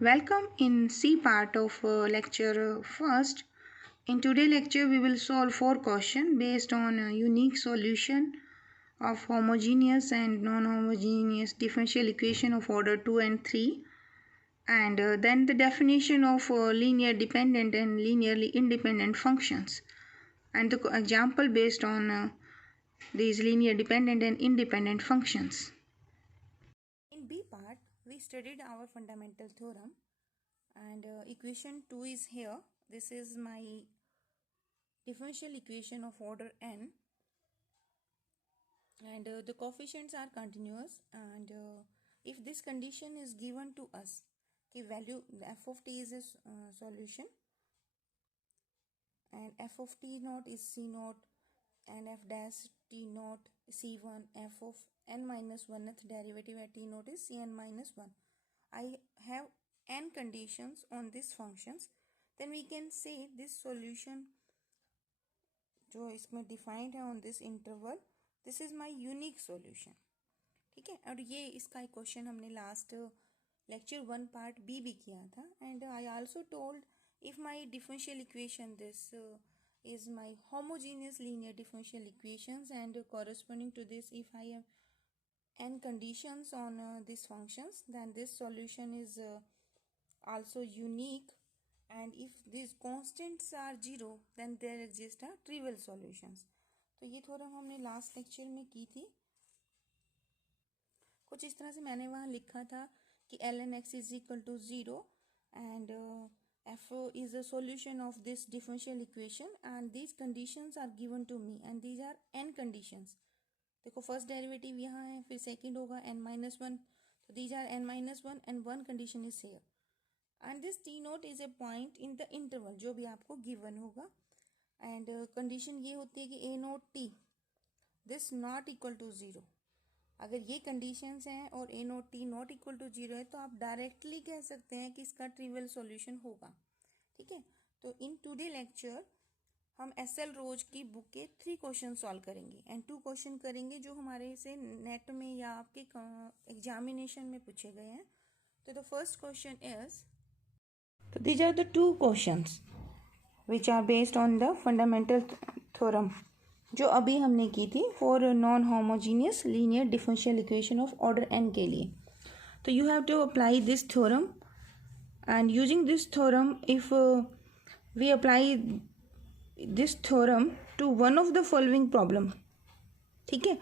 Welcome in C part of lecture first. In today's lecture we will solve 4 questions based on a unique solution of homogeneous and non-homogeneous differential equation of order 2 and 3, and then the definition of linear dependent and linearly independent functions, and the example based on these linear dependent and independent functions. In B part, we studied our fundamental theorem, and equation 2 is here. This is my differential equation of order n, and the coefficients are continuous, and if this condition is given to us, the value f of t is a solution, and f of t naught is c naught, and f dash t naught c1, f of n minus 1th derivative at t naught is cn minus 1. I have n conditions on these functions, then we can say this solution जो इसमें defined है on this interval, this is my unique solution. ठीक है, और ये इसका एक question हमने लास्ट लेक्चर 1 पार्ट बी भी किया था. And I also told if my differential equation this is my homogeneous linear differential equations, and corresponding to this, if I have n conditions on these functions, then this solution is also unique, and if these constants are 0, then there exist a trivial solutions. तो ये थोड़ा हमने last lecture में की थी. कुछ इस तरह से मैंने वहाँ लिखा था कि ln x is equal to 0, and f is a solution of this differential equation, and these conditions are given to me, and these are n conditions. देखो फर्स्ट डेरिवेटिव यहाँ है, फिर सेकंड होगा n-1, तो these are n-1 and one condition is here, and this t naught is a point in the interval जो भी आपको given होगा, and condition ये होती है कि a naught t this not equal to 0. अगर ये कंडीशंस हैं और a naught t naught equal to 0 है, तो आप डायरेक्टली कह सकते हैं कि इसका ट्रिवियल सॉल्यूशन होगा. ठीक है, तो इन टुडे लेक्चर हम SL रोज की बुक के 3 क्वेश्चन सॉल्व करेंगे, एंड 2 क्वेश्चन करेंगे जो हमारे से नेट में या आपके एग्जामिनेशन में पूछे गए हैं. तो द फर्स्ट क्वेश्चन इज, तो these are the 2 questions which are based on the fundamental theorem जो अभी हमने की थी for non homogeneous linear differential equation of order n के लिए. तो you have to apply this theorem, and using this theorem if we apply this theorem to one of the following problem, ठीक है,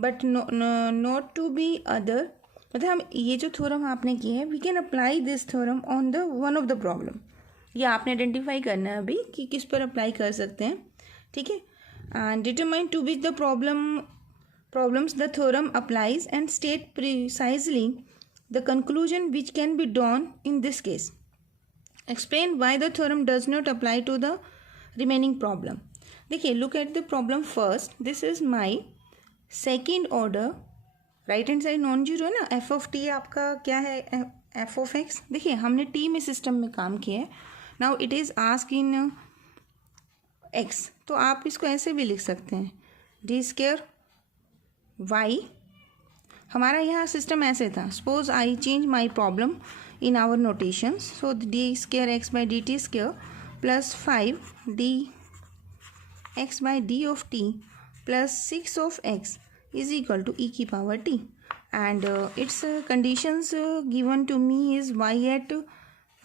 but not to be other, मतलब हम ये जो theorem आपने की है, we can apply this theorem on the one of the problem. ये आपने आइडेंटिफाई करना है अभी कि किस पर अप्लाई कर सकते हैं. ठीक है, and determine to which the problems the theorem applies, and state precisely the conclusion which can be drawn in this case. Explain why the theorem does not apply to the remaining problem. देखिए, look at the problem first. This is my second order right hand side non zero है ना. F of T आपका क्या है, F of x. देखिए हमने T में system में काम किया है. Now it is ask in x, तो आप इसको ऐसे भी लिख सकते हैं, डी स्क्वायर वाई. हमारा यहाँ सिस्टम ऐसे था. Suppose I change my problem in our notations. So d square x by d t square plus 5 d x by d of t plus 6 of x is equal to e की power t, and its conditions given to me is y at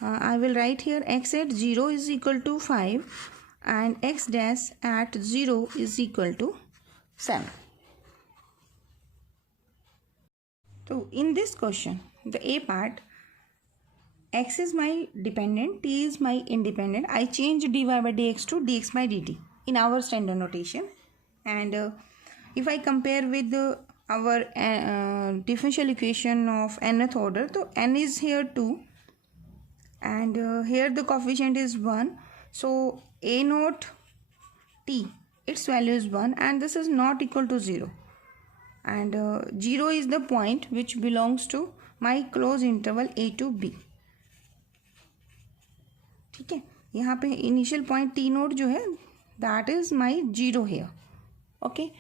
I will write here x at 0 is equal to 5 and x dash at 0 is equal to 7. So in this question, the A part, x is my dependent, t is my independent. I change dy by dx to dx by dt in our standard notation, and if I compare with our differential equation of nth order, so n is here 2, and here the coefficient is 1. So a naught t, its value is 1, and this is not equal to 0, and 0 is the point which belongs to my closed interval a to b. ठीक है, यहाँ पे initial point T note जो है, that is my 0 here. Okay,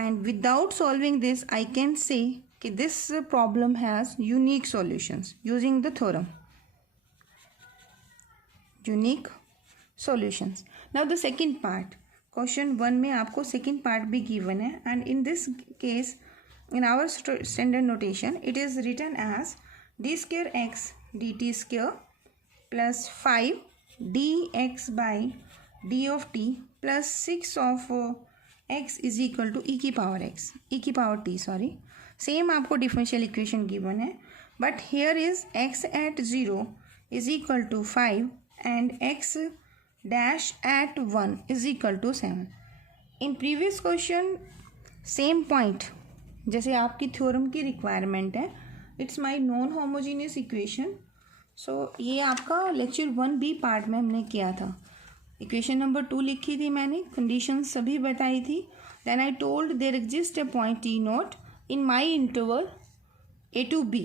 and without solving this I can say कि this problem has unique solutions using the theorem. unique solutions. Now the second part, question 1 में आपको second part भी given है, and in this case in our standard notation it is written as d square x dt square plus 5 dx by d of t plus 6 of x is equal to e की power t, sorry. Same आपको differential equation given है, but here is x at 0 is equal to 5 and x dash at 1 is equal to 7. In previous question same point, जैसे आपकी theorem की requirement है, it's my non homogeneous equation. So ये आपका lecture 1B part में हमने किया था. इक्वेशन नंबर 2 लिखी थी मैंने, कंडीशन सभी बताई थी. Then I told there exist a point t naught in my interval a to b,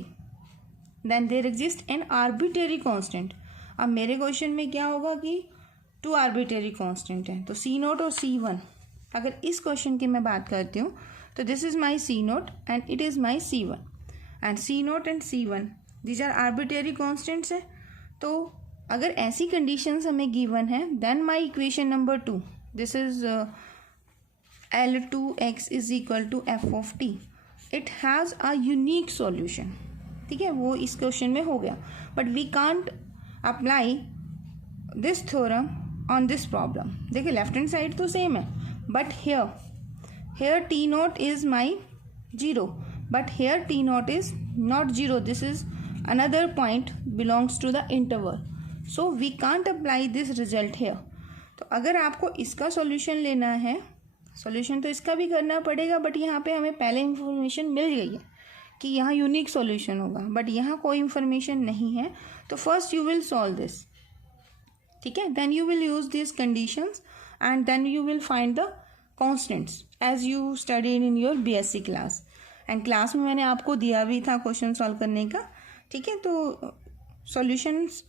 then there exist an arbitrary constant. अब मेरे क्वेश्चन में क्या होगा कि 2 आर्बिटरी कॉन्स्टेंट है, तो सी नोट और C1. अगर इस क्वेश्चन की मैं बात करती हूँ तो this is my c naught and it is my C1, and c naught and C1 these are arbitrary constants है. तो अगर ऐसी कंडीशंस हमें गिवन है, then my equation number 2, this is L2x is equal to f of t. It has a unique solution. ठीक है, वो इस क्वेश्चन में हो गया, but we can't apply this theorem on this problem. देखिए लेफ्ट हैंड साइड तो same है, but here t naught is my 0, but here t naught is not 0. This is another point belongs to the interval, so we can't apply this result here. तो अगर आपको इसका solution लेना है, solution तो इसका भी करना पड़ेगा, बट यहाँ पे हमें पहले इंफॉर्मेशन मिल गई है कि यहाँ यूनिक सॉल्यूशन होगा, बट यहाँ कोई इंफॉर्मेशन नहीं है. तो first you will solve this, ठीक है, then you will use this conditions and then you will find the constants as you studied in your BSc class. एंड क्लास में मैंने आपको दिया भी था क्वेश्चन सॉल्व करने का. ठीक है, तो सॉल्यूशंस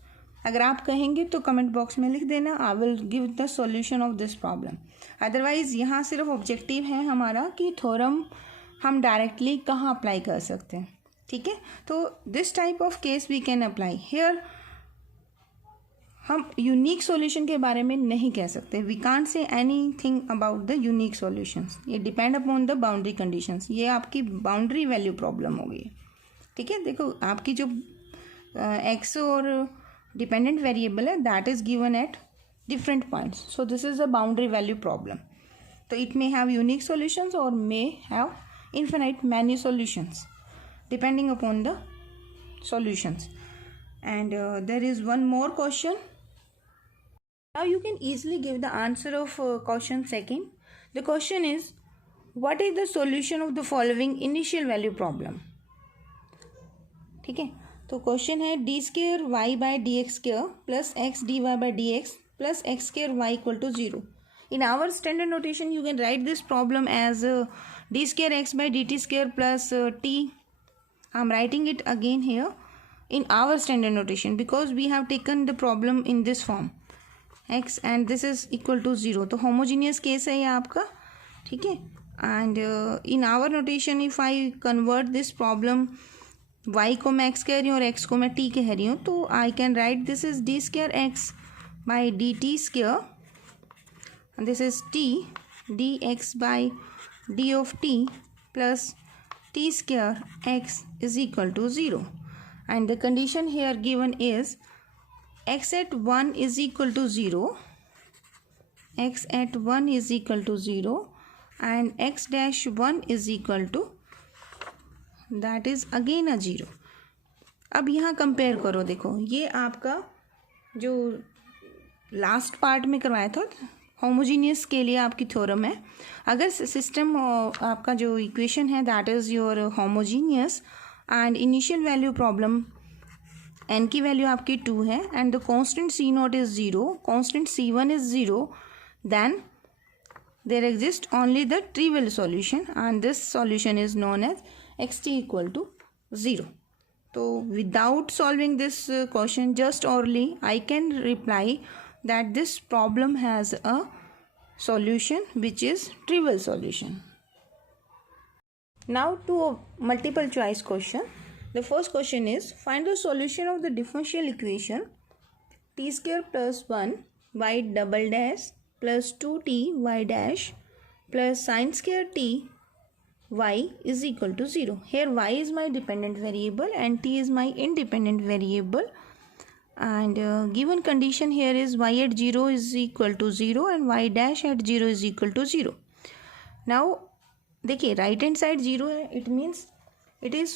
अगर आप कहेंगे तो कमेंट बॉक्स में लिख देना, आई will give the solution of this problem. Otherwise यहाँ सिर्फ ऑब्जेक्टिव है हमारा कि थ्योरम हम डायरेक्टली कहाँ अप्लाई कर सकते हैं. ठीक है, तो this type of case we can apply here. हम यूनिक सॉल्यूशन के बारे में नहीं कह सकते. We can't say anything about the unique solutions. ये depend upon the boundary conditions. ये आपकी बाउंड्री वैल्यू प्रॉब्लम होगी. ठीक है, देखो आपकी जो एक्स और डिपेंडेंट वेरिएबल है that is given at different points, so this is a boundary value problem. तो it may have unique solutions और may have infinite many solutions depending upon the solutions. And there is one more question. Now you can easily give the answer of question 2. The question is, what is the solution of the following initial value problem? ठीक है, तो question है d square y by dx square plus x dy by dx plus x square y equal to 0. In our standard notation you can write this problem as d square x by dt square plus t. I'm writing it again here in our standard notation because we have taken the problem in this form, x and this is equal to 0. तो homogeneous case है ये आपका. ठीक है, and in our notation if I convert this problem, y को मैं x कह रही हूँ और x को मैं t कह रही हूँ, तो I can write this is d square x by dt square and this is t dx by d of t plus t square x is equal to 0. And the condition here given is x at 1 is equal to 0, x at 1 is equal to 0 and x dash 1 is equal to, that is again a 0. अब यहाँ compare करो, देखो ये आपका जो last part में करवाया था होमोजीनियस के लिए आपकी थ्योरम है. अगर सिस्टम आपका जो इक्वेशन है that is your homogeneous and initial value problem n की वैल्यू आपकी 2 है and the constant c naught is 0, constant c1 is 0, then there exist only the trivial solution and this solution is known as xt equal to 0. तो without solving this question just only I can reply that this problem has a solution which is trivial solution. Now to a multiple choice question. The first question is, find the solution of the differential equation t square plus 1 y double dash plus 2t y dash plus sin square t y is equal to 0. Here y is my dependent variable and t is my independent variable, and given condition here is y at 0 is equal to 0 and y dash at 0 is equal to 0. Now देखिए right hand side 0 है, it means it is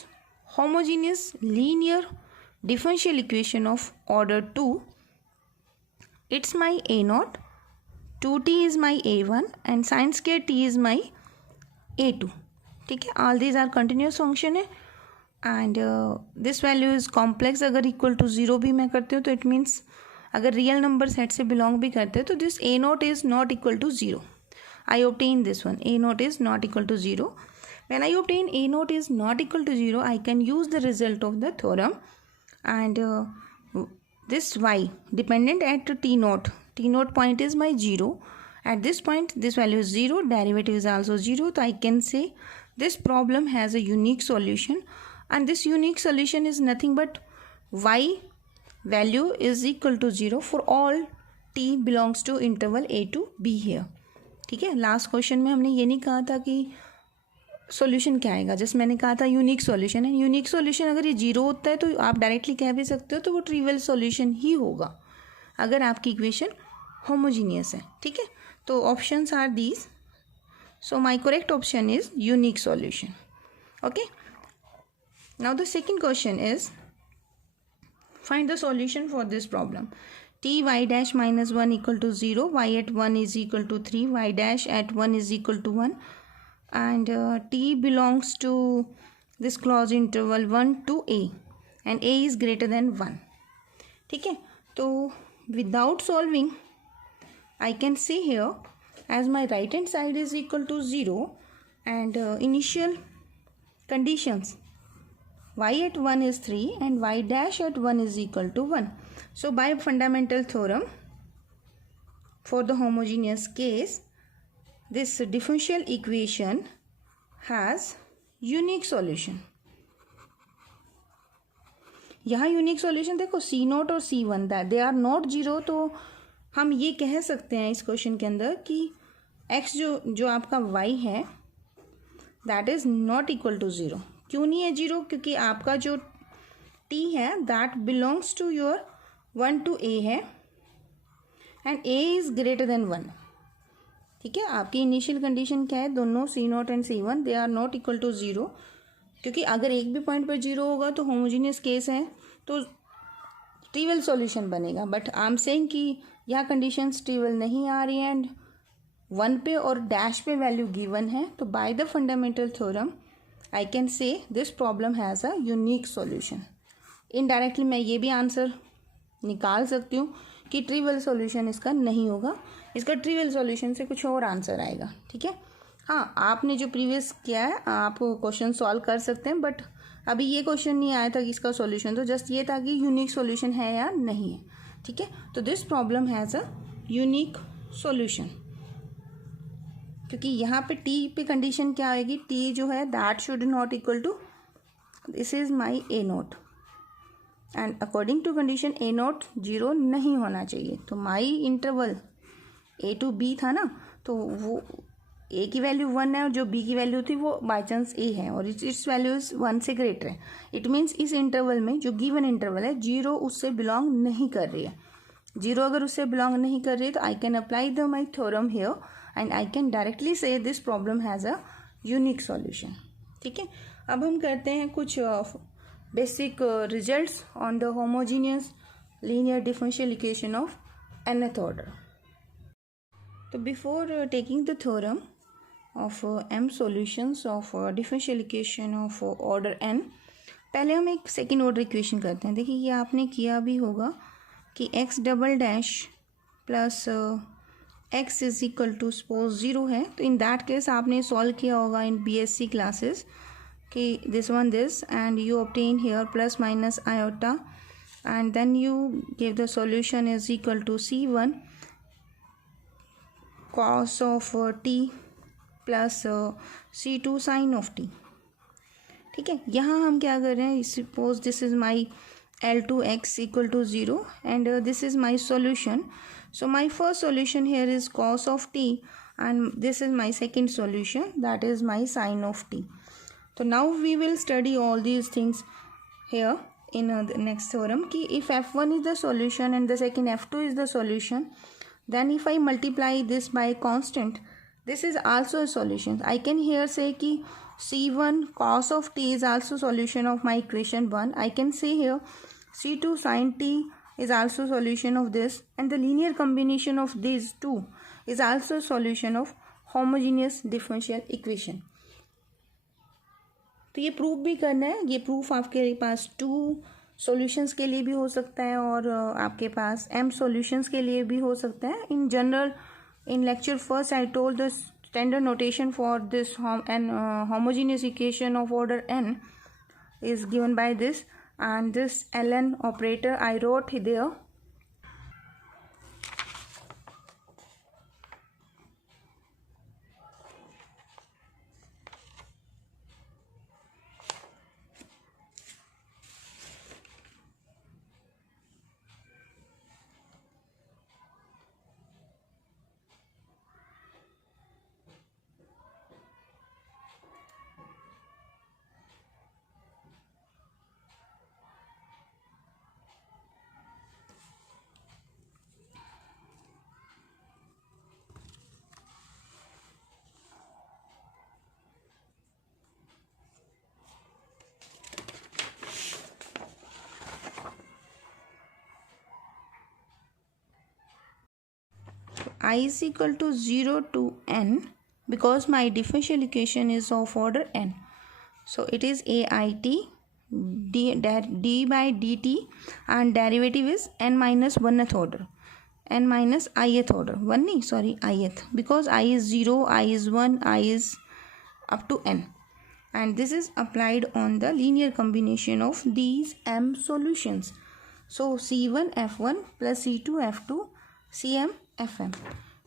homogeneous linear differential equation of order 2. It's my a0, 2t is my a1 and sin square t is my a2. ठीक है, all these are continuous function है and this value is complex. अगर equal to 0 भी मैं करती हूँ तो it means अगर real number set से belong भी करते हैं तो this a0 is not equal to 0. I obtain this one, a0 is not equal to 0. When I obtain a0 is not equal to 0, I can use the result of the theorem, and this y dependent at t0 point is my 0. At this point this value is 0, derivative is also 0, so I can say this problem has a unique solution, and this unique solution is nothing but y value is equal to 0 for all t belongs to interval a to b here. ठीक है, last question में हमने ये नहीं कहा था कि solution क्या आएगा, जस्ट मैंने कहा था यूनिक सॉल्यूशन है. यूनिक सॉल्यूशन अगर ये 0 होता है तो आप डायरेक्टली कह भी सकते हो तो वो ट्रिवियल सॉल्यूशन ही होगा अगर आपकी इक्वेशन होमोजीनियस है. ठीक है, तो options are these. So my correct option is unique solution. Okay, now the second question is find the solution for this problem. t y dash minus 1 equal to 0, y at 1 is equal to 3, y dash at 1 is equal to 1, and t belongs to this closed interval 1 to a and a is greater than 1. ठीक है, तो without solving I can say here as my right hand side is equal to 0 and initial conditions y at 1 is 3 and y dash at 1 is equal to 1. So by fundamental theorem for the homogeneous case this differential equation has unique solution. यहाँ unique solution देखो C0 और C1 that they are not 0, तो हम ये कह सकते हैं इस क्वेश्चन के अंदर कि x जो आपका y है that is not equal to 0. क्यों नहीं है 0? क्योंकि आपका जो t है that belongs to your 1 to a है and a is greater than 1. ठीक है, आपकी इनिशियल कंडीशन क्या है, दोनों C0 and C1 they are not equal to 0, क्योंकि अगर एक भी पॉइंट पर 0 होगा तो होमोजीनियस केस है तो ट्रिवियल सॉल्यूशन बनेगा. बट आई एम सेइंग कि यह कंडीशंस ट्रिवियल नहीं आ रही हैं एंड 1 पे और डैश पे वैल्यू गिवन है, तो by the fundamental theorem I can say this problem has a unique solution. Indirectly मैं ये भी आंसर निकाल सकती हूँ कि ट्रिवियल सॉल्यूशन इसका नहीं होगा, इसका ट्रिवियल सॉल्यूशन से कुछ और आंसर आएगा. ठीक है, हाँ आपने जो प्रीवियस किया है आप क्वेश्चन सॉल्व कर सकते हैं, बट अभी ये क्वेश्चन नहीं आया था कि इसका सॉल्यूशन, तो जस्ट ये था कि यूनिक सॉल्यूशन है या नहीं है. ठीक है, तो this problem has a unique solution, क्योंकि यहाँ पे टी पे कंडीशन क्या आएगी, टी जो है that should not equal to this is my a0 and according to condition a0 0 नहीं होना चाहिए. तो my interval a to b था ना, तो वो a की वैल्यू 1 है और जो b की वैल्यू थी वो बाई चांस a है और इट्स वैल्यू इज 1 से ग्रेटर है. इट मीन्स इस इंटरवल में जो गिवन इंटरवल है 0 उससे बिलोंग नहीं कर रही है. 0 अगर उससे बिलोंग नहीं कर रही है तो I can apply the my theorem here and I can directly say this problem has a unique solution. ठीक है, अब हम करते हैं कुछ basic results on the homogeneous linear differential equation of nth order. तो before taking the theorem of m solutions of differential equation of order n, पहले हम एक सेकेंड ऑर्डर इक्वेशन करते हैं. देखिए ये आपने किया भी होगा कि x double dash plus x is equal to suppose 0 है, तो इन दैट केस आपने सॉल्व किया होगा इन BSc क्लासेस कि this one this and you obtain here plus minus iota and then you give the solution is equal to C1 cos of t plus C2 sine of t. ठीक है, यहाँ हम क्या कर रहे हैं, suppose this is my L2x equal to 0, and this is my solution. So my first solution here is cos of t, and this is my second solution, that is my sin of t. So now we will study all these things here in the next theorem ki if f1 is the solution and the second f2 is the solution, then if I multiply this by constant, this is also a solution. I can here say ki c1 cos of t is also solution of my equation 1. I can say here c2 sin t is also solution of this, and the linear combination of these two is also solution of homogeneous differential equation. तो ये proof भी करना है. ये proof आपके पास 2 solutions के लिए भी हो सकता है और आपके पास m सॉल्यूशंस के लिए भी हो सकता है. In general in lecture first I told the standard notation for this homogeneous equation of order n is given by this, and this ln operator I wrote there. I is equal to 0 to n because my differential equation is of order n. So it is ait d by dt and derivative is n minus 1th order, n minus ith order, 1 nahi, sorry, ith, because I is 0, I is 1, I is up to n, and this is applied on the linear combination of these m solutions. So c1 f1 plus c2 f2 cm fm.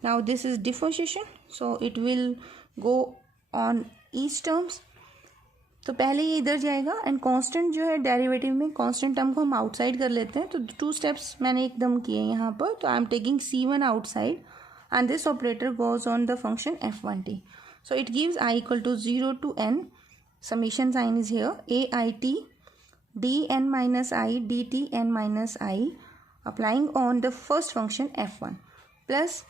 Now this is differentiation, so it will go on each terms. तो पहले ये इधर जाएगा and constant जो है derivative में constant term को हम आउटसाइड कर लेते हैं. तो 2 स्टेप्स मैंने एकदम किए यहाँ पर. तो I am taking c1 outside and this operator goes on the function f1t. So it gives i equal to 0 to n, summation sign is here, ait dn minus I dt n minus I applying on the first function f1 plus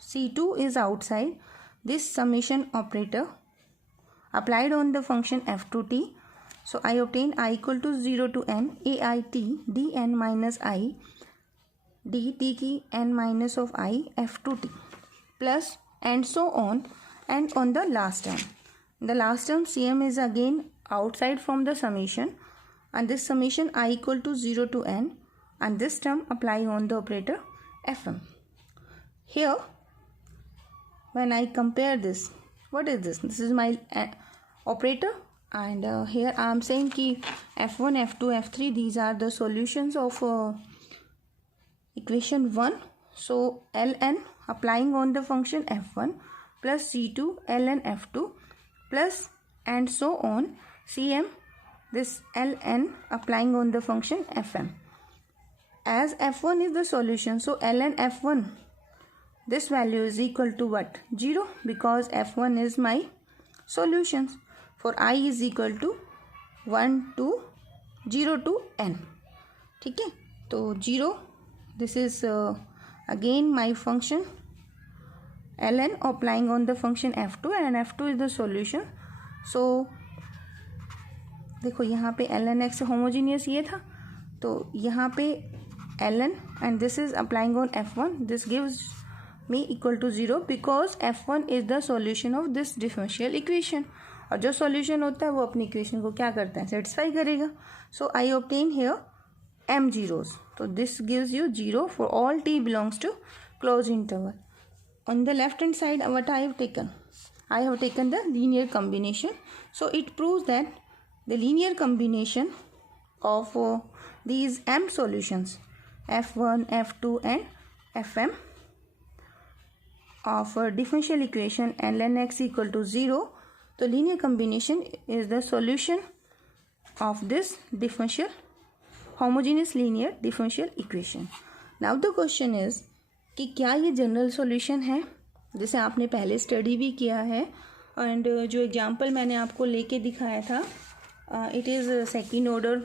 c2 is outside, this summation operator applied on the function f2t. So I obtain I equal to 0 to n ait dn minus I dt ki n minus of I f2t plus and so on. And on the last term, the last term cm is again outside from the summation, and this summation I equal to 0 to n, and this term apply on the operator fm. Here when I compare this, what is this? This is my operator, and here I am saying ki f1 f2 f3 these are the solutions of equation 1. So ln applying on the function f1 plus c2 ln f2 plus and so on cm, this ln applying on the function fm. As f1 is the solution, so ln f1, this value is equal to what? 0, because f1 is my solutions. For I is equal to 1 to 0 to n. ठीक है, तो 0, this is again my function ln applying on the function f2, and f2 is the solution. So देखो यहाँ पे ln x homogeneous ये था, तो यहाँ पे ln and this is applying on f1, this gives me equal to 0 because f1 is the solution of this differential equation. और जो सॉल्यूशन होता है वो अपनी इक्वेशन को क्या करता है? सेटिस्फाई करेगा. So I obtain here m zeros. So this gives you 0 for all t belongs to closed interval. On the left hand side, what I have taken? I have taken the linear combination. So it proves that the linear combination of these m solutions f1, f2 and fm of a differential equation ln x equal to 0. The linear combination is the solution of this differential homogeneous linear differential equation. Now the question is कि क्या ये general solution है, जैसे आपने पहले study भी किया है एंड जो एग्जांपल मैंने आपको लेके दिखाया था, it is second order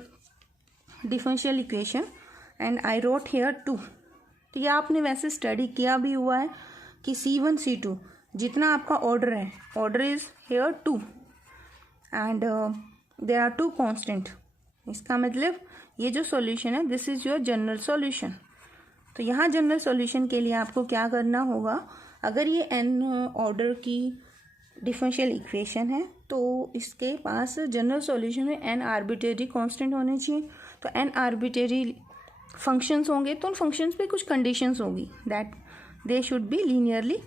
differential equation and I wrote here 2। तो ये आपने वैसे स्टडी किया भी हुआ है कि C1 C2 जितना आपका ऑर्डर है, order is here 2 and there are 2 constant. इसका मतलब ये जो सॉल्यूशन है this is your general solution. तो यहाँ जनरल सॉल्यूशन के लिए आपको क्या करना होगा, अगर ये n ऑर्डर की डिफरेंशियल इक्वेशन है तो इसके पास जनरल सॉल्यूशन में n आर्बिट्रेरी कांस्टेंट होने चाहिए। तो n आर्बिट्रेरी फंक्शंस होंगे तो उन फंक्शंस पे कुछ कंडीशंस होगी that they should be linearly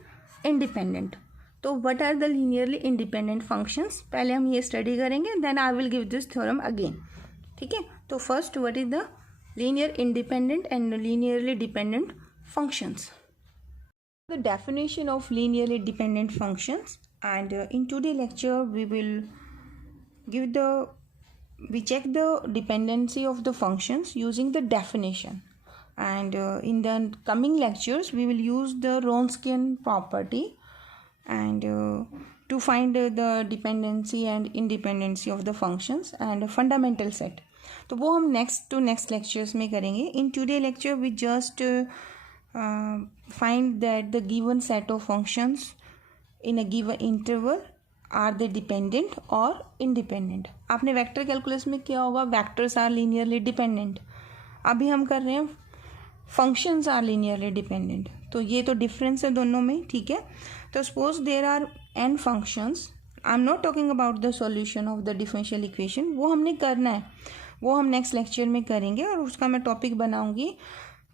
independent. तो what are the linearly independent functions, पहले हम ये स्टडी करेंगे, then I will give this theorem again. ठीक है, तो first what is the linear independent and linearly dependent functions. The definition of linearly dependent functions and in today lecture we check the dependency of the functions using the definition, and in the coming lectures we will use the Wronskian property and to find the dependency and independency of the functions and fundamental set। तो वो हम next lectures में करेंगे। In today lecture we just find that the given set of functions in a given interval are they dependent or independent। आपने vector calculus में किया होगा vectors are linearly dependent, अभी हम कर रहे हैं फंक्शंस आर लीनियरली डिपेंडेंट। तो ये तो डिफरेंस है दोनों में। ठीक है, तो suppose there are n functions, I am not talking about the solution of the differential equation, वो हमने करना है, वो हम नेक्स्ट लेक्चर में करेंगे और उसका मैं टॉपिक बनाऊंगी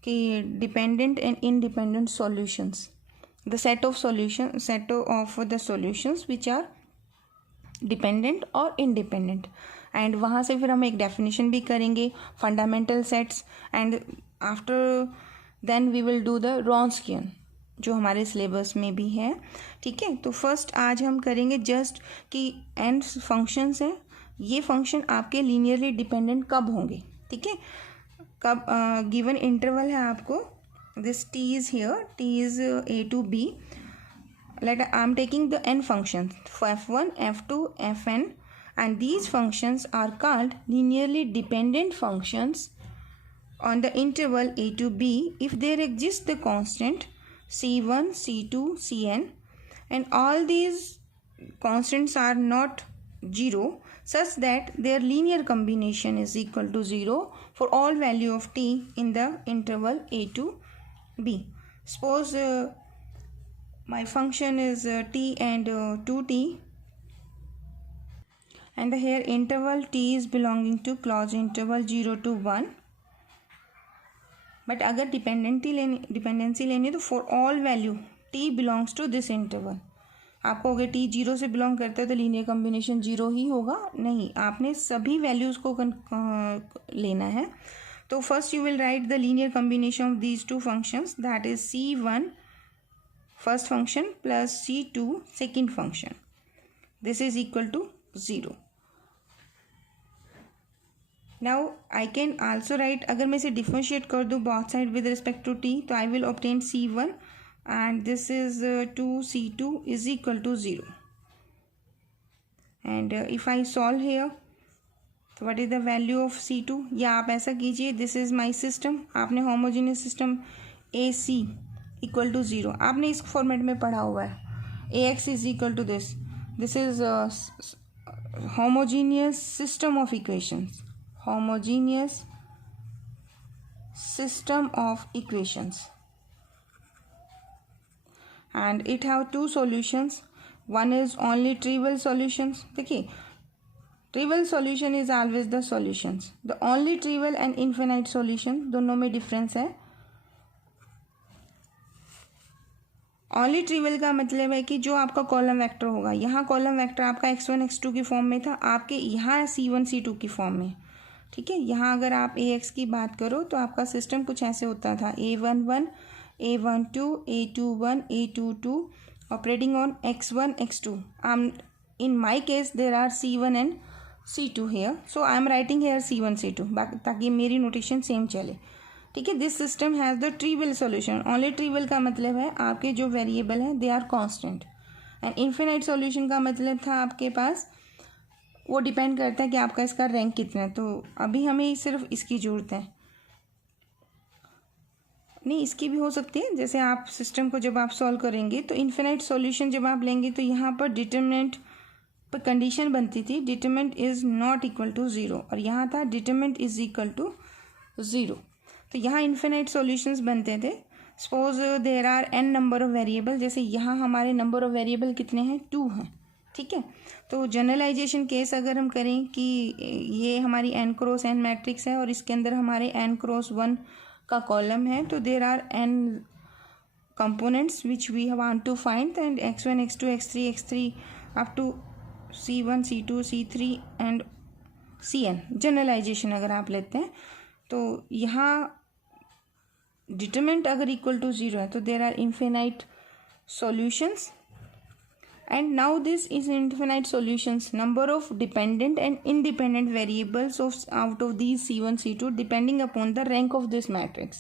कि dependent and independent solutions, the set of the solutions which are dependent or independent, and वहाँ से फिर हम एक definition भी करेंगे fundamental sets, and after then we will do the Wronskian जो हमारे सिलेबस में भी है। ठीक है, तो फर्स्ट आज हम करेंगे जस्ट कि n फंक्शंस हैं, ये फंक्शन आपके लीनियरली डिपेंडेंट कब होंगे। ठीक है, कब गिवन इंटरवल है आपको, this t is here, t is a to b, I am taking the n functions f1 f2 fn, and these functions are called linearly dependent functions on the interval a to b if there exists the constant c1 c2 cn and all these constants are not 0 such that their linear combination is equal to 0 for all value of t in the interval a to b। Suppose my function is t and 2t, and here interval t is belonging to closed interval 0 to 1, but अगर dependency लेनी है तो for all value t belongs to this interval। आपको अगर t 0 से belong करता है तो लीनियर कॉम्बिनेशन 0 ही होगा, नहीं, आपने सभी वैल्यूज़ को लेना है। तो first you will write the linear combination of these two functions, that is c1 first function plus c2 second function, this is equal to 0। Now I can also write, अगर मैं इसे डिफरेंशिएट कर दूँ both side with respect to t, तो I will obtain c1 and this is 2c2 is equal to 0, and if I solve here तो what is the value of c2, या आप ऐसा कीजिए, दिस इज माय सिस्टम, आपने homogeneous system AC equal to 0 आपने इस format में पढ़ा हुआ है, AX is equal to this is homogeneous system of equations, homogeneous system of equations, and it have two solutions, one is only trivial solutions। देखिए trivial solution is always the solutions, the only trivial and infinite solution दोनों में difference है। only trivial का मतलब है कि जो आपका कॉलम वेक्टर होगा, यहाँ कॉलम वेक्टर आपका x1 x2 की फॉर्म में था, आपके यहाँ c1 c2 की फॉर्म में। ठीक है, यहाँ अगर आप ax की बात करो तो आपका सिस्टम कुछ ऐसे होता था, a11 a12 a21 a22 operating on x1 x2। in my case there are c1 and C2 here. So I am writing here C1 C2 ताकि मेरी नोटेशन सेम चले. ठीक है. This system has the trivial solution. Only trivial का मतलब है आपके जो वेरिएबल हैं they are constant. And infinite solution का मतलब था आपके पास वो डिपेंड करता है कि आपका इसका रैंक कितना है. तो अभी हमें सिर्फ इसकी ज़रूरत है. नहीं, इसकी भी हो सकती है. जैसे आप सिस्टम को जब आप सॉल्व करेंगे तो इन्फिनाइट सॉल्यूशन जब आप लेंगे तो यहाँ पर डिटरमिनेंट पर कंडीशन बनती थी determinant is not equal to zero, और यहाँ था determinant is equal to zero. तो यहाँ इन्फिनाइट सॉल्यूशंस बनते थे. Suppose there are n number of variable. जैसे यहाँ हमारे नंबर ऑफ वेरिएबल कितने हैं? 2 हैं. ठीक है. तो जनरलाइजेशन केस अगर हम करें कि ये हमारी n क्रॉस n मैट्रिक्स है और इसके अंदर हमारे n क्रॉस 1 का कॉलम है, तो there are n components which we want to find and x1 x2 x3 x3 up to c1 c2 c3 and cn. Generalization अगर आप लेते हैं तो यहाँ डिटरमिनेंट अगर इक्वल टू ज़ीरो है तो there are infinite solutions. And now this is infinite solutions. Number of dependent and independent variables out of these C1 C2 depending upon the rank of this matrix.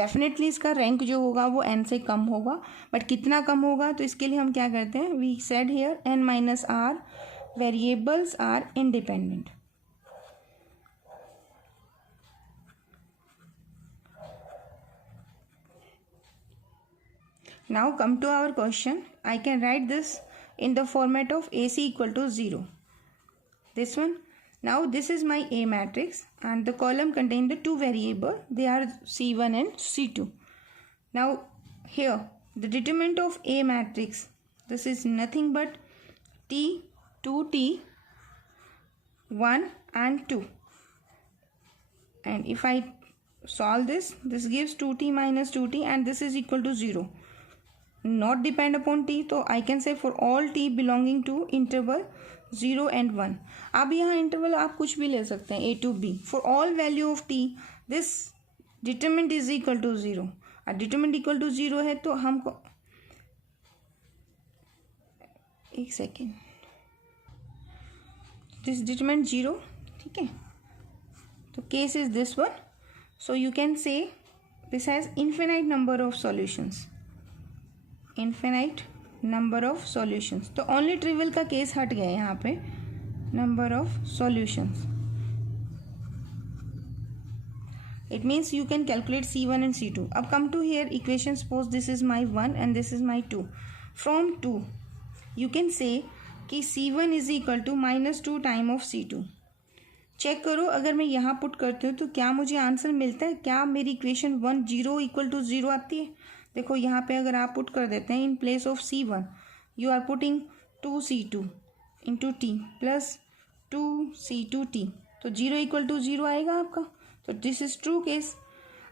Definitely इसका rank जो होगा वो n से कम होगा, but कितना कम होगा तो इसके लिए हम क्या करते हैं? We said here n minus r variables are independent. Now come to our question. I can write this in the format of AC equal to 0. This one. Now this is my A matrix and the column contain the two variables. They are C1 and C2. Now here the determinant of A matrix. This is nothing but T, 2T, 1 and 2. And if I solve this, this gives 2T minus 2T and this is equal to 0. Not depend upon t, तो I can say for all t belonging to interval 0 and 1. अब यहाँ interval आप कुछ भी ले सकते हैं a to b. For all value of t, this determinant is equal to 0. और determinant equal to 0 है तो हमको एक सेकेंड, this determinant 0. ठीक है. तो case is this one. So you can say this has infinite number of solutions. Infinite number of solutions. तो only trivial का केस हट गया यहाँ पे. Number of solutions, it means you can calculate C1 and C2. अब come to here equation. Suppose this is my 1 and this is my 2. From 2 you can say कि C1 is equal to -2 time of C2. Check करो अगर मैं यहाँ put करती हूँ तो क्या मुझे आंसर मिलता है? क्या मेरी इक्वेशन 1 0 इक्वल टू 0 आती है? देखो यहाँ पे अगर आप पुट कर देते हैं in place of C1 you are putting 2C2 into t plus 2C2t, तो 0 इक्वल टू 0 आएगा आपका. तो दिस इज ट्रू केस.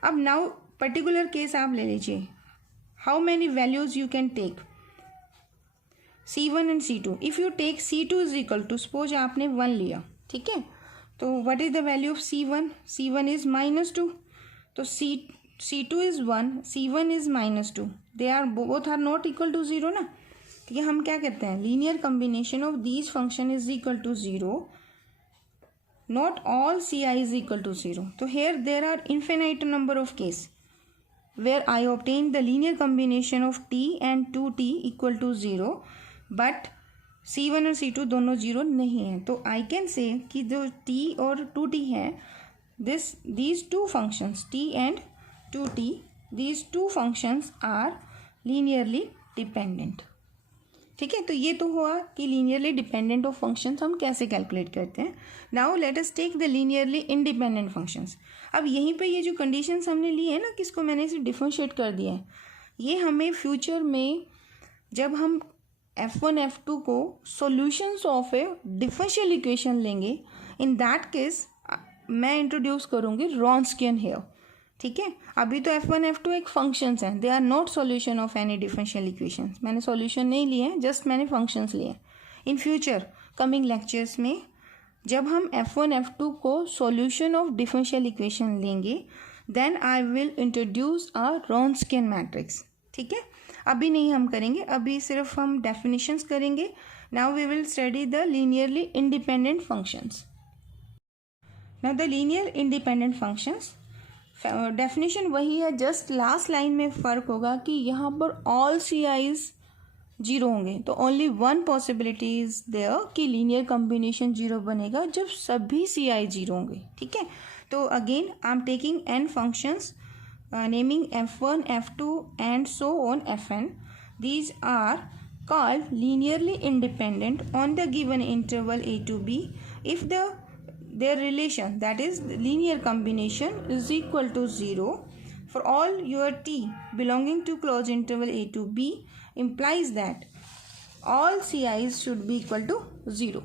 अब नाउ पर्टिकुलर केस आप ले लीजिए. How many values you can take C1 and C2. If you take C2 is equal to, suppose आपने 1 लिया. ठीक है. तो what is the value of C1? C1 is -2. तो C2 is 1, C1 is -2. They are both are not equal to 0 ना. ठीक है. हम क्या कहते हैं? Linear combination of these function is equal to 0. Not all CI is equal to 0. तो here there are infinite number of case where I obtain the linear combination of T and 2T equal to 0, but C1 और C2 दोनों 0 नहीं है. तो I can say कि जो T और 2T है, these two functions T and 2t, these two functions are linearly dependent. ठीक है. तो ये तो हुआ कि लीनियरली डिपेंडेंट ऑफ फंक्शंस हम कैसे कैलकुलेट करते हैं. Now let us take the linearly independent functions. अब यहीं पे ये जो कंडीशंस हमने ली है ना, किसको मैंने इसे डिफरेंशिएट कर दिया है, ये हमें फ्यूचर में जब हम f1 f2 को solutions of A differential equation लेंगे, इन दैट केस मैं इंट्रोड्यूस करूँगी रॉन्स्कियन हेयर. ठीक है. अभी तो f1 f2 एक फंक्शंस हैं, they are not solution of any differential equations. मैंने सॉल्यूशन नहीं लिए हैं, जस्ट मैंने फंक्शंस लिए. इन फ्यूचर कमिंग लेक्चर्स में जब हम f1 f2 को सॉल्यूशन ऑफ डिफरेंशियल इक्वेशन लेंगे, then I will introduce a Wronskian matrix. ठीक है. अभी नहीं हम करेंगे, अभी सिर्फ हम डेफिनेशंस करेंगे. Now we will study the linearly independent functions. Now the linear independent functions definition वही है, जस्ट लास्ट लाइन में फ़र्क होगा कि यहाँ पर ऑल सी आईज जीरो होंगे. तो only one possibility is there कि लीनियर कॉम्बिनेशन जीरो बनेगा जब सभी सी आई जीरो होंगे. ठीक है. तो again I am taking an functions naming f1, f2 and so on fn. These are called linearly independent on the given interval a to b if their relation, that is the linear combination, is equal to 0 for all your t belonging to closed interval a to b, implies that all ci's should be equal to 0.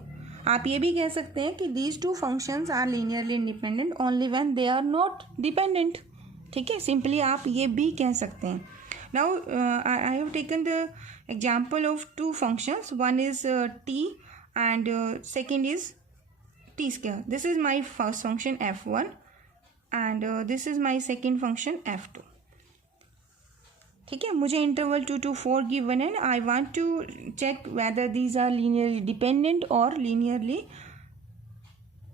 आप ये भी कह सकते हैं कि these two functions are linearly independent only when they are not dependent. ठीक है, simply आप ये भी कह सकते हैं. Now I have taken the example of two functions. One is t and second is t square. This is my first function f1 and this is my second function f2. ठीक है, मुझे interval 2 to 4 given है. I want to check whether these are linearly dependent और linearly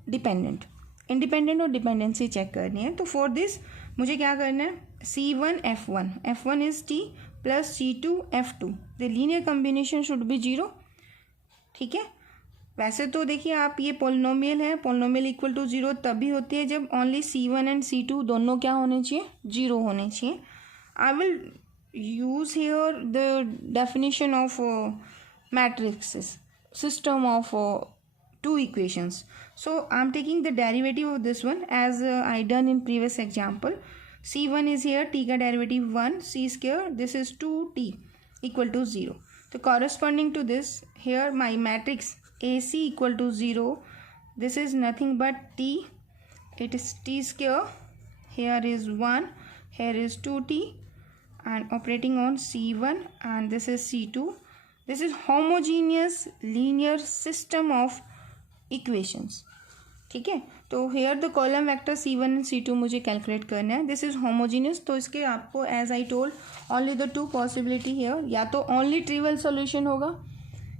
dependent. Independent और dependency check करनी है. तो for this मुझे क्या करना है, c1 f1, f1 is t plus c2 f2. The linear combination should be zero. ठीक है, वैसे तो देखिए आप ये पोलिनोमियल है, पोलिनोमियल इक्वल टू जीरो तभी होती है जब ओनली c1 एंड c2 दोनों क्या होने चाहिए, जीरो होने चाहिए. I will use here the definition of matrix system of two equations. So I am taking the derivative of this one as I done in previous example. c1 is here, t का derivative 1, c square, this is 2t equal to 0. So corresponding to this, here my matrix AC equal to 0, this is nothing but t, it is t square, here is 1, here is 2t, and operating on c1 and this is c2. This is homogeneous linear system of equations. ठीक है, तो here the column vector c1 and c2 मुझे calculate करना है. This is homogeneous, तो इसके आपको as I told only the two possibility here, या तो ओनली ट्रिवियल सॉल्यूशन होगा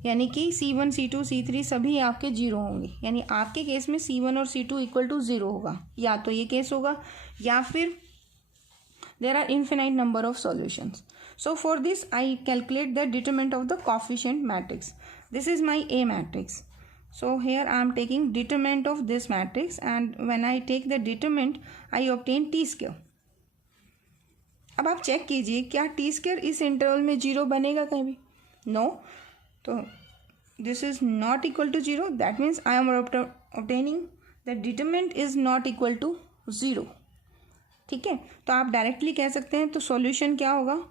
यानी कि c1 c2 c3 सभी आपके जीरो होंगे, यानी आपके केस में c1 और c2 इक्वल टू जीरो होगा, या तो ये केस होगा या फिर there are infinite number of solutions. So for this I calculate the determinant of the coefficient matrix. This is my A matrix. So here I am taking determinant of this matrix and when I take the determinant I obtain t square. अब आप check कीजिए क्या t square इस interval में zero बनेगा कहीं भी? No. तो this is not equal to 0. That means I am obtaining the determinant is not equal to 0. ठीक है, तो आप डायरेक्टली कह सकते हैं. तो सॉल्यूशन क्या होगा?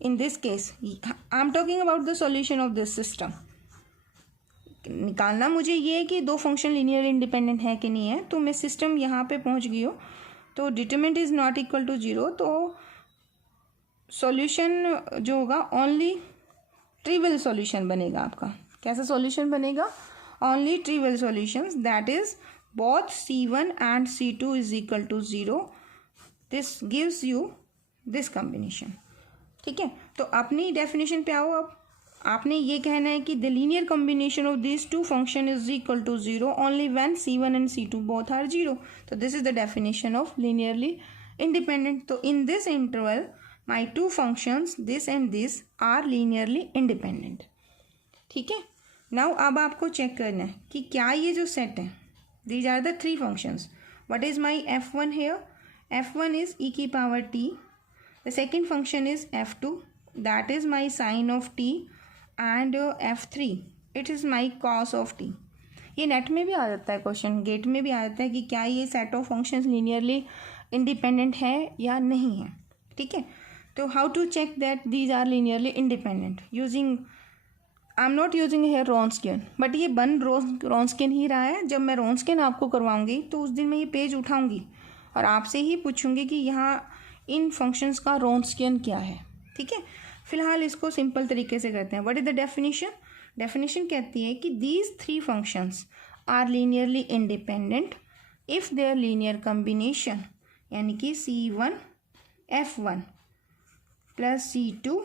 In this case, I am talking about the solution of this system. निकालना मुझे ये है कि दो फंक्शन लीनियर इंडिपेंडेंट है कि नहीं है. तो मैं सिस्टम यहाँ पे पहुँच गई हूँ, तो determinant is not equal to zero, तो सॉल्यूशन जो होगा ओनली ट्रिवियल सॉल्यूशन बनेगा आपका. कैसा सॉल्यूशन बनेगा? Only trivial solutions, that is both c1 and c2 is equal to zero. This gives you this combination. ठीक है, तो अपनी डेफिनेशन पे आओ. अब आपने ये कहना है कि the linear combination of this two function is equal to zero only when c1 and c2 both are zero. तो this is the definition of linearly independent. तो in this interval my two functions this and this are linearly independent. ठीक है, now अब आपको check करना है कि क्या ये जो सेट है, these are the three functions. What is my f1 here? f1 is e की power t. The second function is f2, that is my sine of t, and f3 it is my cos of t. ये net में भी आ जाता है question, gate में भी आ जाता है कि क्या ये set of functions linearly independent है या नहीं है. ठीक है, तो how to check that these are linearly independent? Using, I am not using here Wronskian, but ये बन रॉन्स्कियन ही रहा है. जब मैं रॉन्स्कियन आपको करवाऊंगी तो उस दिन मैं ये पेज उठाऊंगी और आपसे ही पूछूंगी कि यहाँ इन फंक्शंस का रॉन्स्कियन क्या है. ठीक है, फिलहाल इसको सिंपल तरीके से करते हैं. What is the definition? Definition कहती है कि these three functions are linearly independent if there linear combination, यानी कि c1 f1 plus C2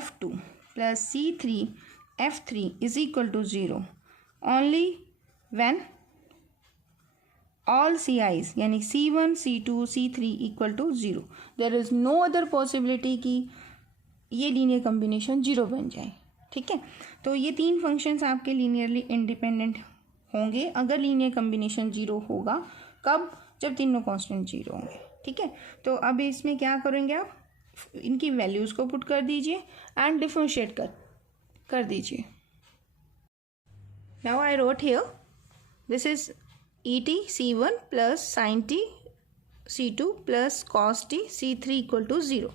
F2 plus C3 F3 is equal to 0 only when all Ci's यानी C1 C2 C3 equal to 0. There is no other possibility कि ये linear combination 0 बन जाए. ठीक है, तो ये तीन फंक्शंस आपके लीनियरली इंडिपेंडेंट होंगे अगर लीनियर कम्बिनेशन 0 होगा. कब? जब तीनों कांस्टेंट 0 होंगे. ठीक है, तो अब इसमें क्या करेंगे आप, इनकी वैल्यूज़ को पुट कर दीजिए एंड डिफरेंशिएट कर दीजिए. Now I wrote here this is et c1 plus sin t c2 plus cos t c3 equal to 0.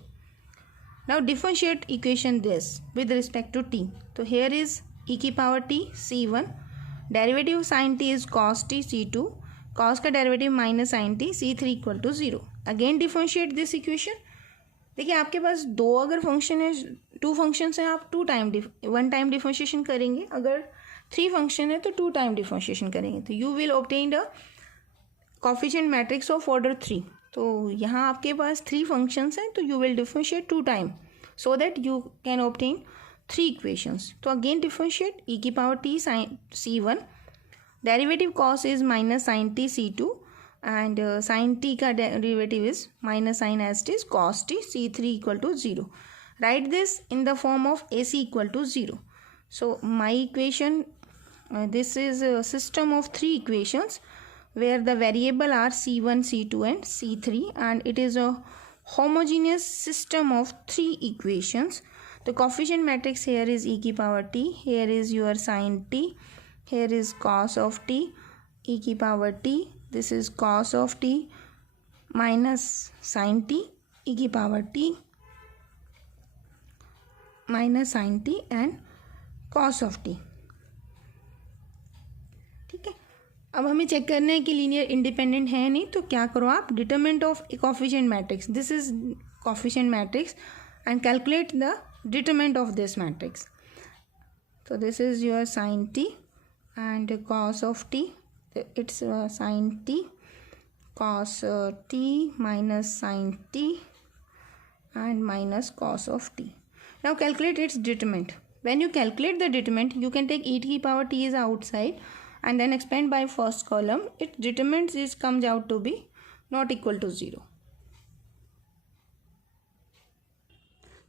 Now differentiate equation this with respect to t. So here is e की power t c1, derivative of sin t is cos t c2, cos का derivative minus sin t c3 equal to 0. Again differentiate this equation. देखिए आपके पास दो अगर function है, two functions हैं, आप one time differentiation करेंगे. अगर थ्री फंक्शन है तो टू टाइम डिफरेंशिएशन करेंगे. तो you will obtain the coefficient matrix of order 3. तो यहाँ आपके पास थ्री फंक्शंस हैं तो you will differentiate two time so that you can obtain three equations. तो अगेन डिफरेंशिएट e की power t sin c1, derivative cos is minus sine t c2 and sine t का derivative is minus sine as t cos t c3 equal to 0. Right this in the form of ac equal to 0. So my equation, this is a system of three equations where the variable are c1, c2 and c3 and it is a homogeneous system of three equations. The coefficient matrix here is e की power t, here is your sin t, here is cos of t, e की power t, this is cos of t minus sin t, e की power t minus sin t and cos of t. ठीक है, अब हमें check करना है कि linear independent है नहीं, तो क्या करो आप, determinant of coefficient matrix, this is coefficient matrix and calculate the determinant of this matrix. तो this is your sine t and cos of t, it's sine t cos t minus sine t and minus cos of t. Now calculate its determinant. When you calculate the determinant, you can take e to the power t is outside and then expand by first column. Its determinant comes out to be not equal to 0.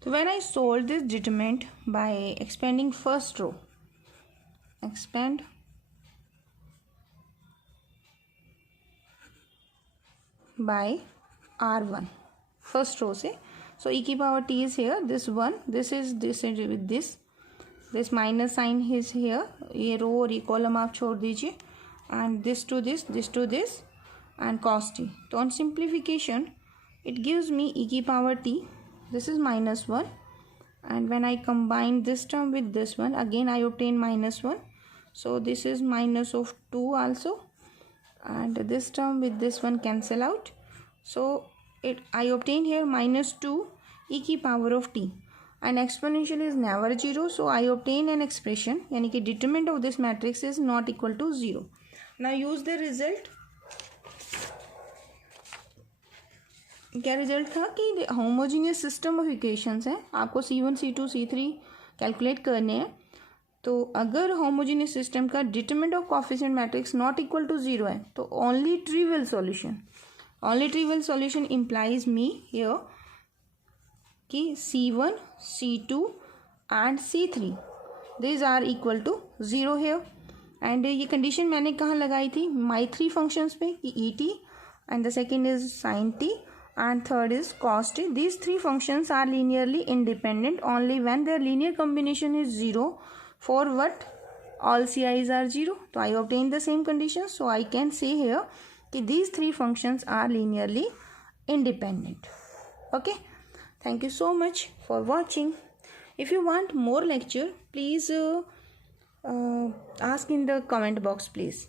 So when I solve this determinant by expanding first row, expand by r1 first row से. So e की power t is here, this one, this is with this minus sign is here, ये रो और ये column आप छोड़ दीजिए and this to this and cos t. तो on simplification it gives me e की power t, this is minus 1 and when I combine this term with this one again I obtain minus 1, so this is minus of 2 also and this term with this one cancel out, so I obtain here minus 2 e की power of t and exponential is never 0, so I obtain an expression यानी कि determinant of this matrix is not equal to 0. Now use the result. क्या result था कि homogeneous system of equations है, आपको c1 c2 c3 calculate करने हैं. तो अगर होमोजीनियस सिस्टम का determinant of coefficient matrix not equal to 0 है तो only trivial solution implies me here कि c1 c2 and c3 this are equal to 0 here. And ये कंडीशन मैंने कहाँ लगाई थी, माई थ्री फंक्शंस पे, कि e t and the second is sine t and third is cos t. These three functions are linearly independent only when their linear combination is 0 for what all ci's are 0. So I obtain the same conditions, so I can say here that these three functions are linearly independent. Okay, thank you so much for watching. If you want more lecture, please ask in the comment box please.